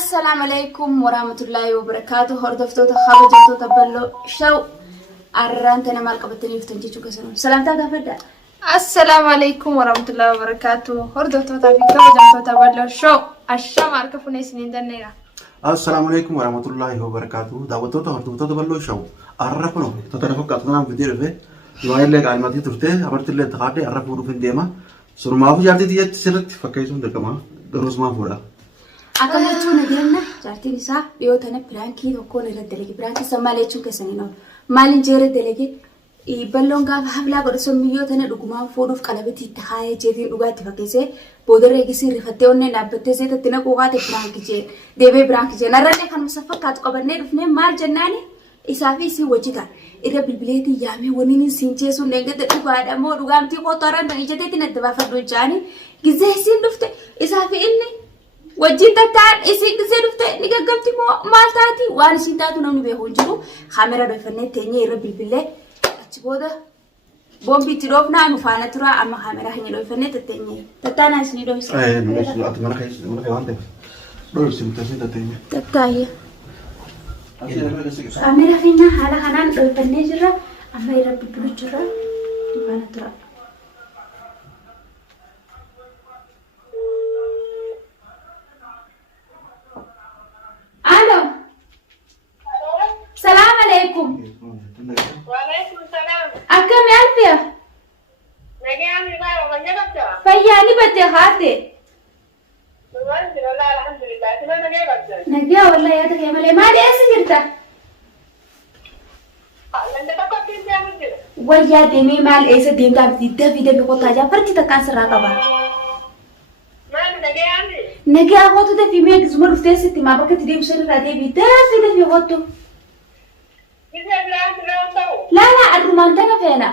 السلام عليكم ورحمة الله وبركاته. هردفتو تخابجتو تبلو شو أرانتنا مالك بتني فتنجيشو كسرون سلامتك أفدا. السلام عليكم ورحمة الله وبركاته. هردفتو تفيكو جمتو تبلو شو الشام مالك فني سنين دنيا. السلام عليكم ورحمة الله وبركاته. دعوتو هردفتو تبلو شو أرفنو تترفق كاتنا فيديو في جوائل لك عمتي ترتة أمرت الله تقاطع أرفورو في الديما سر ما في جاتي ديت سرت فكيسون دكما دروس ما فورا. Akan jechuun adeemna jaartiin isaa dhiyoo tana piraankii tokkoon irratti dalage piraankii sammalee jechuun keessanii maaliin jeera dalage balloon gaafa hablaa godhe sommiyoo tana dhugumaan fuudhuuf qalabitti itti haayee jeetiin dhugaatti fakkeessee boodarra eegisii rifattee onneen dhaabbattee seetatti naquu qaate piraankii jee deebee piraankii jee narrallee kan musa fakkaatu qabannee dhufnee maal jennaani isaa fi isii wajji ta'a irra bilbileetii yaamee waniin siin jeesuun deeggarta dhugaadha moo dhugaamtii qoxooran kan ijateetiin adda baafadhu jaanii gizee isiin dhufte isaa fi inni wajjin tataan isin gisee dhufte ni gaggabti moo maal taati waan isin taatu namni beeku hin jiru kaamera dhofannee teenyee irra bilbilee achi booda boombii itti dhoofnaa nu faana tura amma kaamera hin dhofannee teenyee tataan isin dhofisa ati mana kee waan ta'eef dhoofsi mutasi teenyee tattaayee kaamera keenya haala kanaan dhofannee jirra amma irra bilbiluu jirra nu faana tura. السلام عليكم. وعليكم السلام. أكم ألفيا؟ نجاني ما وجدتها. فياني بدي هاتي. والله الحمد لله. كنا نجيبك. نجيا والله يا ترى مالي ما دي أسجلته. أنت تقول كنت يا مجد. ويا دمي مال إيش دين كاب ديدا فيدا بيقطع جا فرتي تكان سراقبا. ما نجاني. نجيا أخوته ده في ميك زمر في تيسي ما بقى تديم سر رادي بيدا فيدا بيقطع. لا لا الرومان تنا فينا.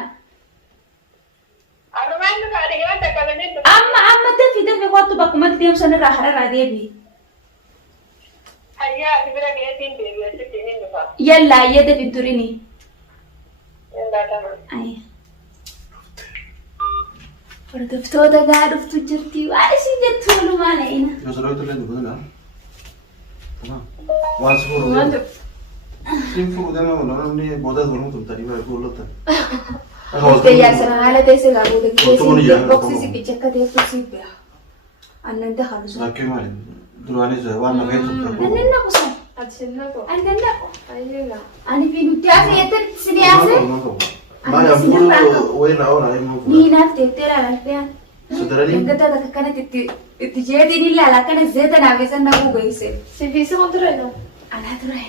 الرومان تنا على جوان تكلمني. أما ده في وقت بقى ما تديم سر راح رادي بي. هيا تبغى جايين بيبي تجيني نفا. يلا يدا في توريني. يلا تمام. أي. فردفتو ده قاعد فتو جرتي وعايش جت له ما لقينا. يا سلام تقول لي بدنا. تمام. واسفور. Info de nuevo, no ni boda dormo tu tarifa de bolota. Este ya se la ala de ese lado de que se boxi si picha que de esto sí vea. Ananda halu so. Na ke mare. Durani se wa na ke tu. Ananda ko sa. Achinna ko. Ananda ko. Ayega. Ani pinu tia se eter sini ase. Maya puro we na ora ai mo. Ni na te tera la pea. Sudarani. Engata da kana ti je di ni la kana zeta na vesa na ko gaise. Se vise contra no. أنا أدري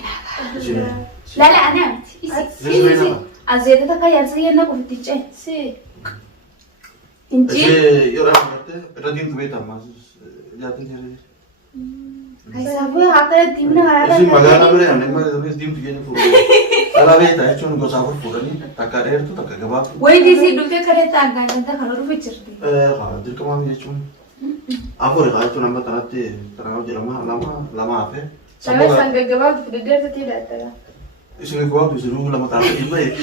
لا لا أنا أمتي أزيد تكاي أزيد أنا كنت تجي سي إنتي يورا مرته بدين كبيتا ما جاتين جري هاي هذا ديمنا هذا إذا ما قالنا بره أنا ما بس ديم تجيني فوق ألا بيتا هيشون كوسافر فوراني تكارير تو تكجباب وين ديزي دوكي كره تانغان أنت خلورو بيجرتي خلاص كمان هيشون أفور هايشون أما تناتي تناو جرما لما أفه سامي سانغ جواب بدير تتيلا ترى إيشين جواب بيسلو لما تعرف إيه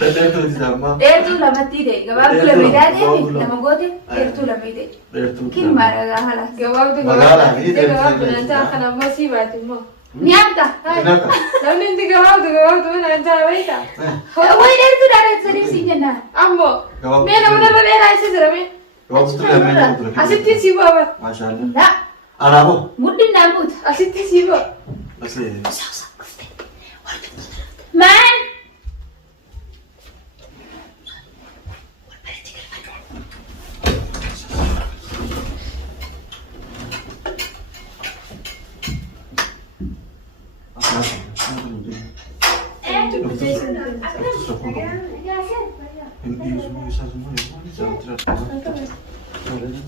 بدير تو تجمع دير تو لما تيجي جواب لما يدادي لما قودي دير تو لما يدي كل مرة هلا جواب ده جواب أنت أخنا ما سيباتي ما نيامتا لو أنت جواب ده أنت ويتا وين دير تو دارت سريف سيجنا أمو مين أمو نرى ليه رايس زرمي جواب تطلع مني أسيتي سيبوا ما شاء الله لا أنا أبو مدين ناموت أسيتي سيبوا بس ليه مان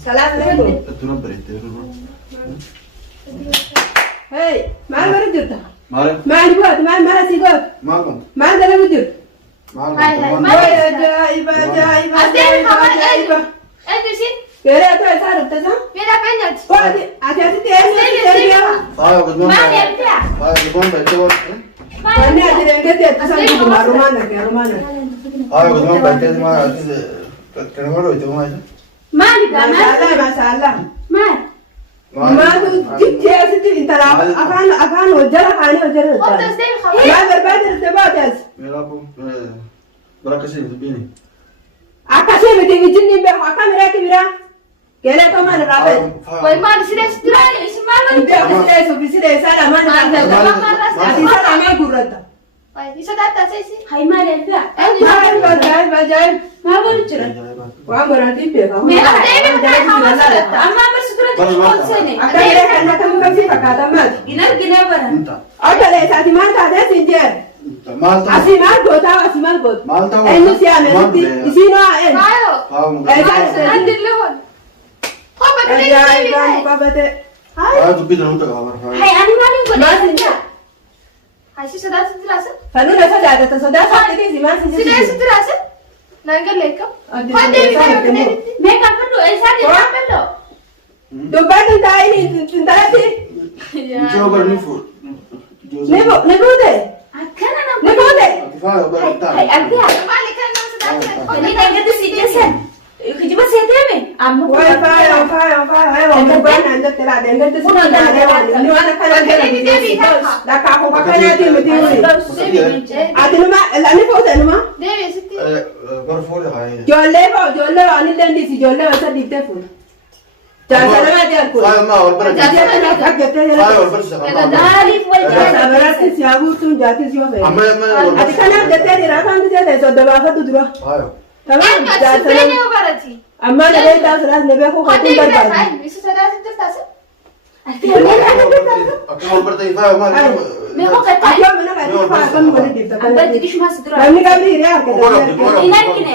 سلام عليكم. هاي ما عندنا جرتا. ما عندي وقت ما سيقول. ما عندنا مدير. هاي جايبة. أدين خبر أدين Kere to esa rutasa. Mira peñat. Ati ati esi Faya gudman. Mani elpia. Faya gudman ba ito. Mani ati rengete tasan di rumana ke rumana. Faya gudman ba ito ma ati kenapa ito ma ito. Mali ka na? Masalah. Mali. Ma tu jitte esi ti intara akan ojara khani ojara. Otas day khabar. Ya berbadir tebatas. Mera po. Bara kasi ito bini. Akashe meeting jinni be kamera kibira. Kere to man rabe. Wai man sida strali ismalan. Inte kusire so bisire sala man rabe. Ati sala me gurata. Wai isa data sesi. Hai mali elpia. Bajai bajai. Ma bolu chira. Wa morati pe ka. Me ate be khabar salata. Amma bas sutra di konsene. Akare kana kam kasi pakata mat. Inar gina baran. Akale sati man ta de sinjer. Malta. Asimal gota asimal got. Malta. Enu si ameriti. Isino en. Ayo. Andir lehon. Kau betul Ajai ni ka hai. mukabate. Faya tu bini nunta kabar. Hai ani mali ko Ma na. sinjer. Hai si sudah seterasa. Fanu na sa data ta soda sa ti si man sinjer. Sudah seterasa. Nangal lekam. Adi Kau dewi sa kau te mo. dewi. Me ka padu esa di Wah. pelo. Do batun ta ini tintarati. Coba berni fu. Nebo de. Akana na Nebo de. Faya berita. Hai elpia. Balik kan nang sudah. Ini kan gitu si Jason. Kijiba sete me. Amma ko. Wa fa ay wa mo ba na nda tera de nda si na de wa ni wa na kana de la ka ko ka kana de me de ati no ma la ni ko de no ma Dewi siti. Berfoli hai. jolle ba ani lendi si jolle wa sa dikte fu ja sa na de ko Faya ma or berita. ja na ka gete Faya ya or berita. Dali fue sa bara si si abu tun ja ti si wa fe Amma or ati kana de te ra kan de so de ba fa tu duro Faya. tamam Kan ja sa sebenarnya berarti. amma de le ta sa ne be ko Kau ko tun dewi bar dah ba hai. Bisa sudah seterasa. Akan or berita Faya ma. Me ko kata. Aku mana kan ko kan mo de ta kan Ambal tikish mas dura. kami kami ri ar ke Inar gine.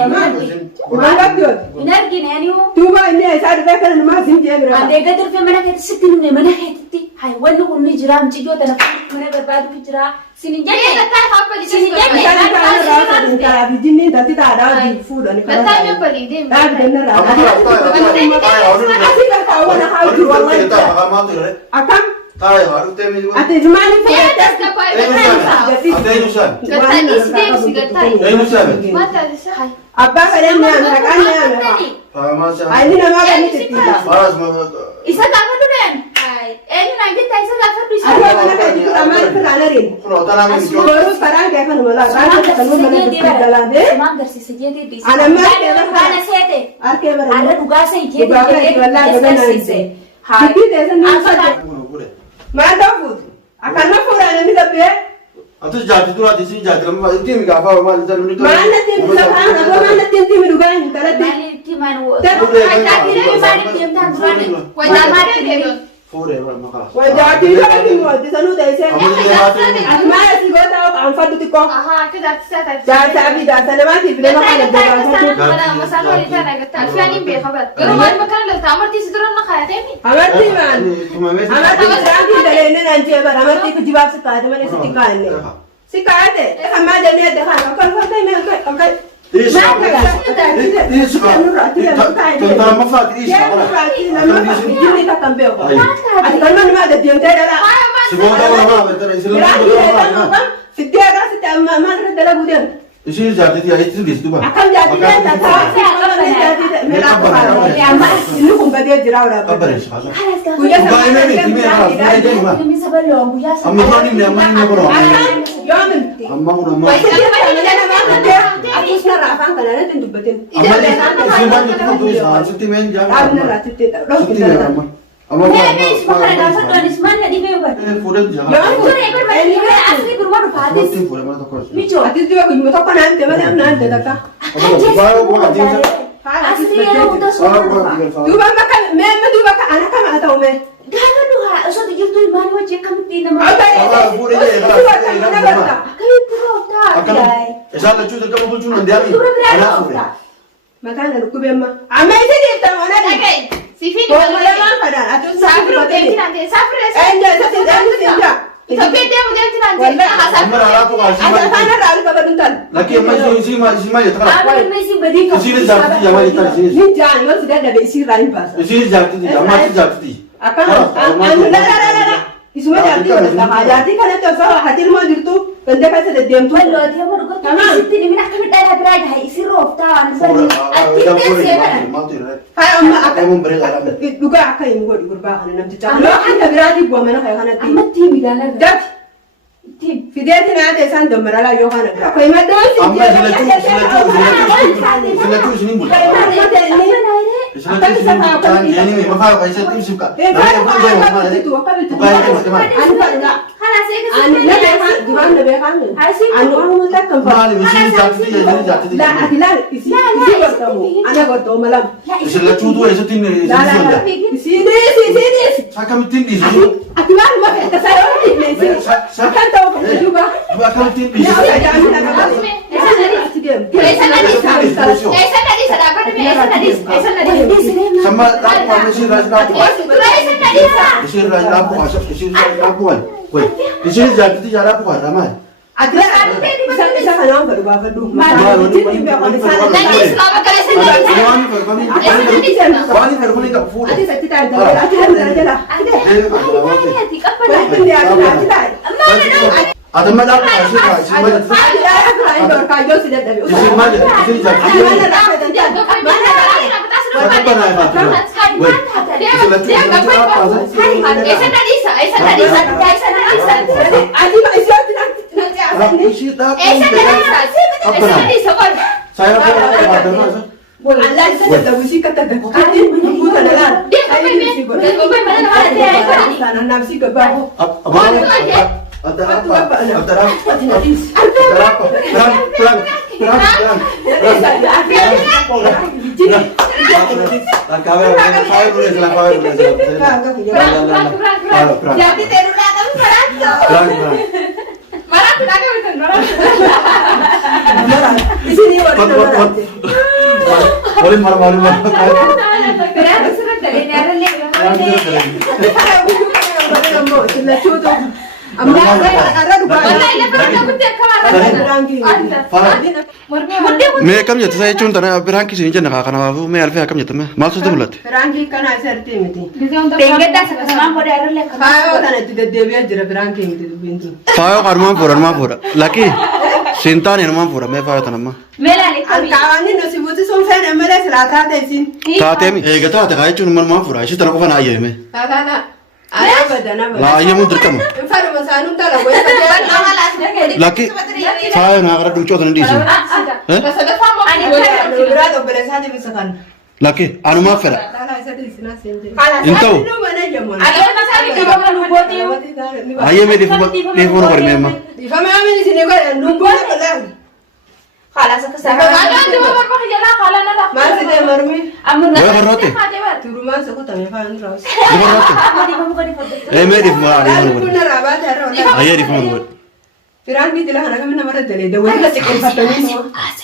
Mangga diot. Inar gine ani mo. Tuba ini sa de kan ma sim je bra. Ande gadir fe mana kati sitin ne mana kati. Hai wani kunni jira am cigo ta na mana barbadu jira. Sini Dia jake. kata apa di Sini sini? jake. Kan kan ra ta ta bijini da ti ta da di food ani kan. Kata yang paling dia. Da bi den ra. Asi ka ka wana ha ki wallahi. Akam ate jumani fa. Dia dah dapat. Kata di sini mesti kata. Mata di sini. Abba ka den na kan na. Ai ni na ma ga ni ti da. Isa ka ko den. Hai. Eni na gita isa ka fa bisa. Aku mana ka ti ta ma ka na rin. Baru sekarang dia kan mala. Ra ka kan mana ti dalan de. Mangar si sejede di. Ana ma ke ba Ana sete. Arke bara. Ada duga sai ke. Duga kai wallahi ga na ni. Hai. Kiti de san ni sa. Ma da food. Akan ma fura na mi da be. Atus jati tu ati si jati lama itu mi kafa ma ni talu ni. Mana tin sa ka na ba mana tin ti mi duga ni kala ti. Mali ti manu. Tapi Ada kira ni mali ti am tan durane. Wajah mari ti. Fore maka. Wajah ti lo ni mo ti sanu de se. Amu ni hati. Asma si go ta an fa tu ko. Aha, kita bisa tak. Ja sa bi da sa ma ti bi ma ka da ba. Masalah itu nak kata. Fiani be khabar. Kalau mana makan lo, tamar ti sidron nak kaya ni. Amar ti man. Tumame. Amar ti sa ki da le ne nan je ba amar ti ku jawab sa ka da mane si ka ne. Si ka de. E amma da ne da ka kan kan me ka. Isso. Isso. Tentang mafat isso. Ini tak tambah. Ada kan mana ada diam tiada lah. Semua orang mana betul Islam. Setiap orang setiap mana dalam bulan. Isi jati dia itu di situ bang. Akan jadi kan tak tahu. Ini pun bagai jerau dah. Kabar es. Punya sama Kami sabar lo, buya sabar. Amma ni ni amma ni bro. Yamin. Amma una. Aku sekarang apa kan ada tentu betul. Amma ni siapa ni tu tu siti men jangan. Abna rati tidak. Siti men amma. Amma. Ini semua ada foto di mana di bawah. Furan jangan. Itu ekor balik ni asli kurma rupatis. Mesti furan mana takut. Mico. Ati juga aku mau tahu nanti mana nanti tak. Asli ya udah semua. Dua makan, memang dua makan anak kamu atau me? Gak dua, so tujuh tu mana wajah kamu tidak mau. Apa furan je. Kali pura tak. Akan. Esa tu tu kamu tu nanti ami. Anak furan. Makan ada aku bema. Ama itu dia tahu mana dia. Okay, si Fini. Kau mana mana pada? Atau Safri safri okay, betul. nanti Safri. Enggak, saya tidak. Tapi dia mau jangan nanti. Wallah. Amma rafu ka shi Asa ma. kana ralu ka badun tal. Laki amma shi ma ya takala. Aku masih berdiri. Shi ne zakti ya ma ita shi. Ni jan yo sida da be sir ran pas. Shi ne zakti amma shi zakti. Akan la. Isuma jati ka da jati kana to sa hatil mo dirtu kande ka sa dem tu. Walau dia mau ikut situ ni minat kami dah berada hai isi rof tawan sani. Atik dia Hay amma akan duga akan yin godi gurba kana namti ta. Lo an da biradi gwa mana kai kana ti. Amat tibi dalam. Dat. Ti fideti na ta san da marala yo kana. Akwai madan si. Amma silatu shi ne bul. Silatu shi ne tan yani me mafa ka shi tim suka. Eh ka ko ka ti tu ka ti. An fa da. Hala saya ke An na be kan duran na be kan. An ko ta kan fa. Mali shi ne zakti ya shi ne zakti. La akilal isi gorto mo. Ana gorto malam. Silatu tu ya tin ne. La sini. Sakam tin di shi. Akilal ma ta sa yo ni si. Akan tahu ka juga. Ba kam tin di Ya shi. ya ya na ka. Esa tadi sadapa demi esa tadi. Sama lapu ka shi raj lapu. Esa tadi sa. Shi raj lapu ka shi raj lapu kan. Woi, di sini zakti ya lapu ka ramai. Akilal isa ka naman ba ba du. Nanti selama kali esa tadi. Wani fermoni ka full. Ati sa tita da. Ati da jala. Ada mana ka shi ka shi mana. Me kam jetta sai chun tana berang kisi ni jenaka kana babu me alfe kam jetta me maksud mulat Franki kana serti miti. Pengen dah sekarang mau ada lek. Fayo kana ti de debia jira Franki miti bintu. fayo karma pura laki sinta ni nama pura me fayo tanama Mela lek. Al kawani no sibuti son fe ne mele selata de sin. taate mi e gata ta kai chun man pura shi tana ko fana aye me La. Aya badana ba. la aye mun dirkam Faro masanum tala go ya. laki fayo na gara du chotan di sin Brado belesa de bisakan. laki anu ma fera La isa de sina sente. Intau. No mana jamon. aye me di fo no me ma Ifama amini sine go ya numbo na kala. Khalas kesana. Masih de marmi. Amun Boleh berrote? Turuma sa ko tame fa andros. di berrote Mau di bawah di foto. e me di fo La ari ku na raba ta ro. aye di fo no Franki tila hana kamina mara dele de wala se ken fatani.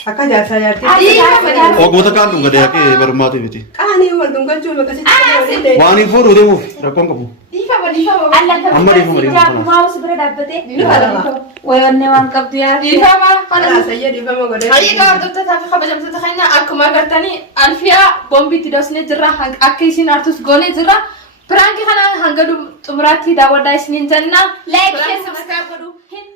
Aka ja sa ya ti. o gota kan dum gade ke ber ma ti biti Ani wal dum kan chuma kasi. wani fo do de mo rakon ko Allah ka Amma di bawah, di bawah. mau sebenarnya dapat Wayanne wan kabdu ya. Ala sayya di fama gode. Ayi ka dokta tafi khabajam ta khayna akuma gartani alfiya bombi tidosne jirra akisin artus gone jirra pranki khana hangadu tumrati dawadais ninjanna Like, share, subscribe, hin,